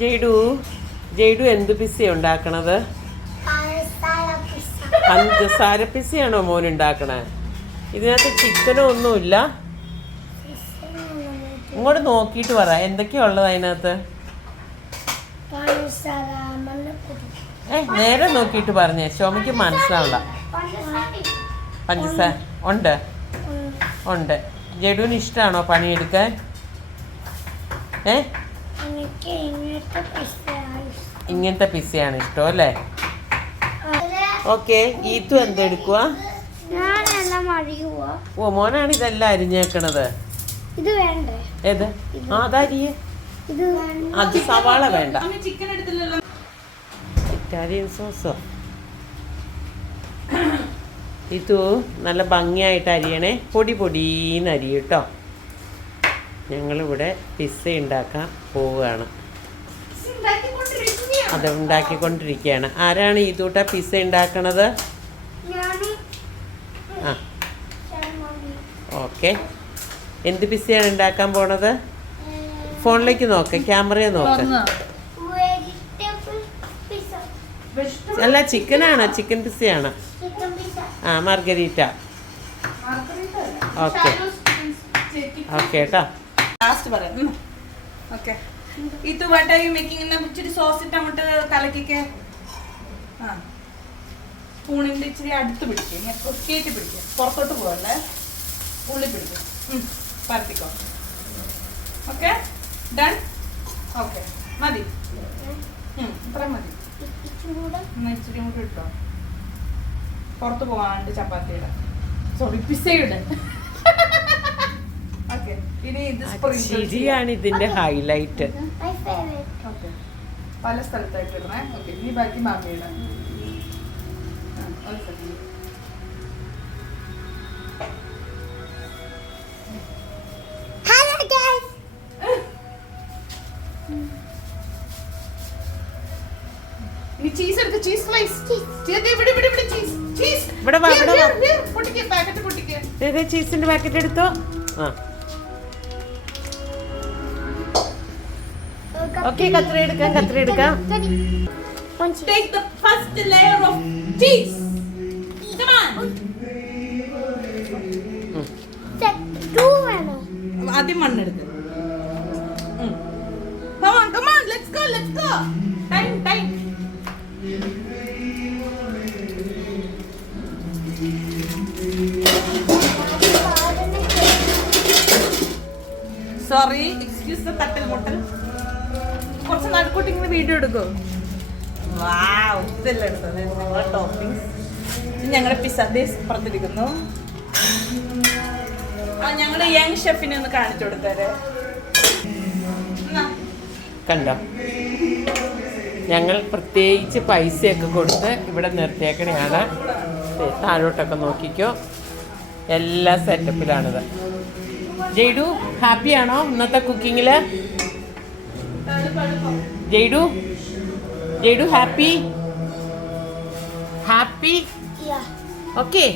ജയ്ഡു എന്ത് പിസ്സ ഉണ്ടാക്കണത്? പഞ്ചസാര പിസ്സയാണോ മോൻ ഉണ്ടാക്കണേ? ഇതിനകത്ത് ചിക്കനോ ഒന്നുമില്ല. ഇങ്ങോട്ട് നോക്കിയിട്ട് പറ എന്തൊക്കെയാ ഉള്ളത് അതിനകത്ത്. നേരെ നോക്കിയിട്ട് പറഞ്ഞേ, ശോമയ്ക്ക് മനസ്സിലാവില്ല. പഞ്ചസാര ഉണ്ട്. ജഡുവിന് ഇഷ്ടമാണോ പണിയെടുക്കാൻ? ഇങ്ങനത്തെ പിസ്സയാണ് ഇഷ്ടം അല്ലേ? ഓക്കെ. ഈത്തു എന്തെടുക്കുക? ഓ, മോനാണ് ഇതെല്ലാം അരിഞ്ഞേക്കണത്. ഏത്? അതരിയേ. അത് സവാള വേണ്ട. ഇറ്റാലിയൻ സോസോ? ഇത് നല്ല ഭംഗിയായിട്ട് അരിയണേ. പൊടിന്ന് അരിയും കേട്ടോ. ഞങ്ങളിവിടെ പിസ്സ ഉണ്ടാക്കാൻ പോവുകയാണ്. അത് ഉണ്ടാക്കിക്കൊണ്ടിരിക്കുകയാണ്. ആരാണ് ഈ തൂട്ട പിസ്സ ഉണ്ടാക്കണത്? ആ, ഓക്കെ. എന്ത് പിസ്സയാണ് ഉണ്ടാക്കാൻ പോണത്? ഫോണിലേക്ക് നോക്ക്, ക്യാമറയെ നോക്ക്. അല്ല, ചിക്കനാണ്, ചിക്കൻ പിസ്സയാണ്. ആ, മാർഗരീറ്റ. ഓക്കെ കേട്ടോ. ലാസ്റ്റ് പറയാം. ഓക്കെ. ഇത് വാട്ട് ആർ യു മേക്കിംഗ്? എന്നാ ഇച്ചിരി സോസ് ഇട്ട് അങ്ങോട്ട് കലക്കിക്ക്. ആ, സ്പൂണിന്റെ ഇച്ചിരി അടുത്ത് പിടിക്കുക, ഇങ്ങനെ കയറ്റി പിടിക്കുക, പുറത്തോട്ട് പോകല്ലേ, ഉള്ളി പിടിക്കുക. പരത്തിക്കോ. Okay, done. ഓക്കെ, മതി. ഇത്രയും മതി. ഇച്ചിരി കൂടെ ഇട്ടോ, പുറത്ത് പോകാണ്ട് ചപ്പാത്തിയുടെ, സോറി പിസ്സയുടെ. ഓക്കെ, ഇനി ഇത് ശരിയാണ് ഇതിന്റെ ഹൈലൈറ്റ്. ഓക്കെ, പല സ്ഥലത്തായിട്ട് ഇടണേ. ഓക്കെ, ഇനി ബാക്കി മാമിയുടെ. ഇനി ചീസ് എടുത്ത്, ചീസ് സ്ലൈസ്. ചീസിന്റെ പാക്കറ്റ് എടുത്തോ. ആ, ഓക്കെ. കത്രി എടുക്കാം. Take the first layer of cheese. Come on. ആദ്യം മണ്ണെടുത്ത്. Come on, let's go. Time. Sorry, excuse the തട്ടൽ മുട്ടൽ. കുറച്ച് നടുക്കൂട്ടി ഇങ്ങനെ വീഡിയോ എടുക്കോ? വാവ്, ഇതെല്ലാം എടുത്തത് ഞങ്ങളുടെ ടോപ്പിങ്സ്. ഞങ്ങളുടെ പിസ്സ ബേസ് പുറത്തിരിക്കുന്നു. ഞങ്ങളുടെ യങ് ഷെഫിനെ ഒന്ന് കാണിച്ചു കൊടുക്കാറ്. കണ്ടോ, ഞങ്ങൾ പ്രത്യേകിച്ച് പൈസയൊക്കെ കൊടുത്ത് ഇവിടെ നിർത്തിയേക്കണെയാണ്. താഴോട്ടൊക്കെ നോക്കിക്കോ, എല്ലാ സെറ്റപ്പിലാണിത്. ജയ്ഡു ഹാപ്പിയാണോ ഇന്നത്തെ കുക്കിങ്ങിൽ? ജയ്ഡു ഹാപ്പി? ഓക്കെ.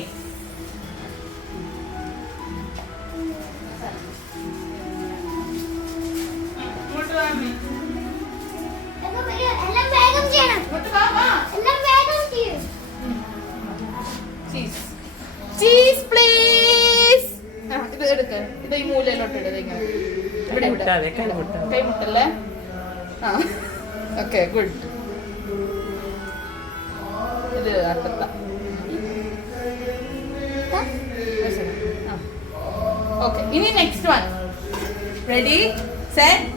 Cheese please. ഇത് എടുക്ക, ഇത് ഈ മൂലയിലോട്ട് ഇടുക. കൈമുട്ടല്ലേ? ആ, ഓക്കെ, ഗുഡ്. ഇത് അട്ടത്ത. ഓക്കെ, ഇനി next one. Ready, set,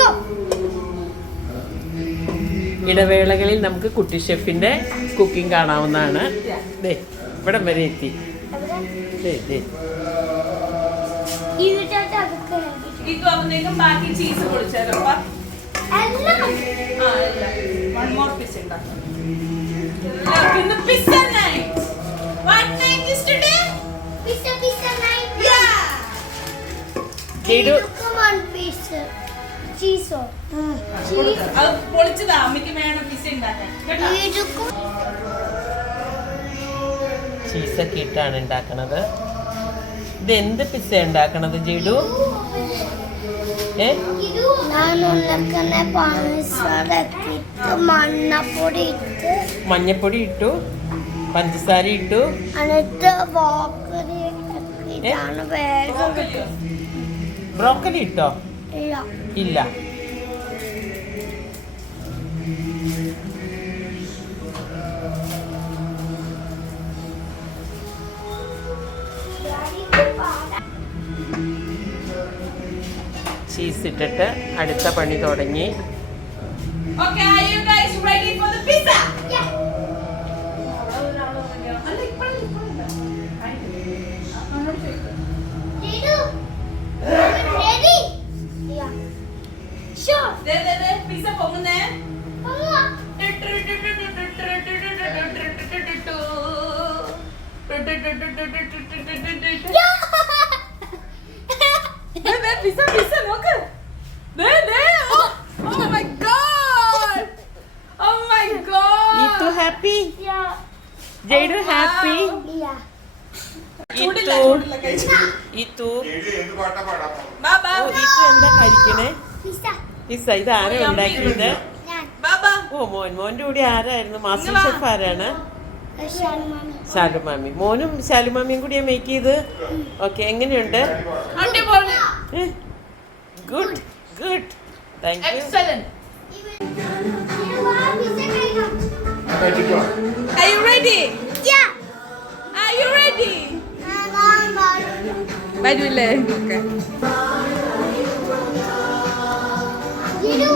go. ഇടവേളകളിൽ നമുക്ക് കുട്ടി ഷെഫിന്റെ കുക്കിംഗ് കാണാവുന്നതാണ്. ഇവിടം വരെ എത്തി. ഇത് ബാക്കി ചീസ് പൊളിച്ചാലോ? One more piece ഉണ്ടാക്കാം. Look in the pizza night. What night is today? Pizza night. Yeah. Jaydu, come on pizza. Cheese. Cheese. അത് പൊളിച്ചതാ, അമ്മയ്ക്ക് വേണം പിസ്സ ഉണ്ടാക്കാൻ. കേട്ടോ? ചീസൊക്കെ ഇട്ടാണ് ഉണ്ടാക്കണത്. ഇത് എന്ത് പിസ്സ ഉണ്ടാക്കണത് ജയ്ഡു? ഞാൻ ഉണ്ടാക്കുന്ന പഞ്ചസാര ഇട്ട് മണ്ണപ്പൊടി ഇട്ട് മഞ്ഞപ്പൊടി ഇട്ടു, പഞ്ചസാര ഇട്ടു. എന്നിട്ട് ബ്രോക്കലി ഇട്ടാണ് വേഗം കിട്ടും. ബ്രോക്കലി ഇട്ടോ? ഇല്ല. ഇല്ല. ചീസ് ഇട്ടിട്ട് അടുത്ത പണി തുടങ്ങി. Okay, are you guys ready for the pizza? Yeah. Ready? Ready? Yeah. Sure. Pizza പൊങ്ങുന്നേ. Pizza നോക്ക്. Oh my god. Oh my god. ഇതു ഹാപ്പി? Yeah. ജയ്ഡു ഹാപ്പി? Yeah. ചൂടില്ല, ഇതു ചൂടില്ല, കഴിച്ചു. ഇതു ബാബാ. ഓ ഇതു എന്താ കഴിക്കണേ? Pizza. പിസ്സ. ഇത് ആരാ ഉണ്ടാക്കിയത്? ഞാൻ. ബാബാ. ഓ മോന്റെ കൂടെ ആരായിരുന്നു? മാസ്റ്റർ ഷെഫ് ആരാണ്? ശർമ്മ. ശാലുമാമി. മോനും ശാലുമാമിയും കൂടിയാ മേക്ക് ചെയ്ത്. ഓക്കെ, എങ്ങനെയുണ്ട്? അടിപൊളി. Good good. Thank you. Excellent. Pizza. Are you ready? Yeah. Are you ready? വരൂല്ലേ? Okay. You know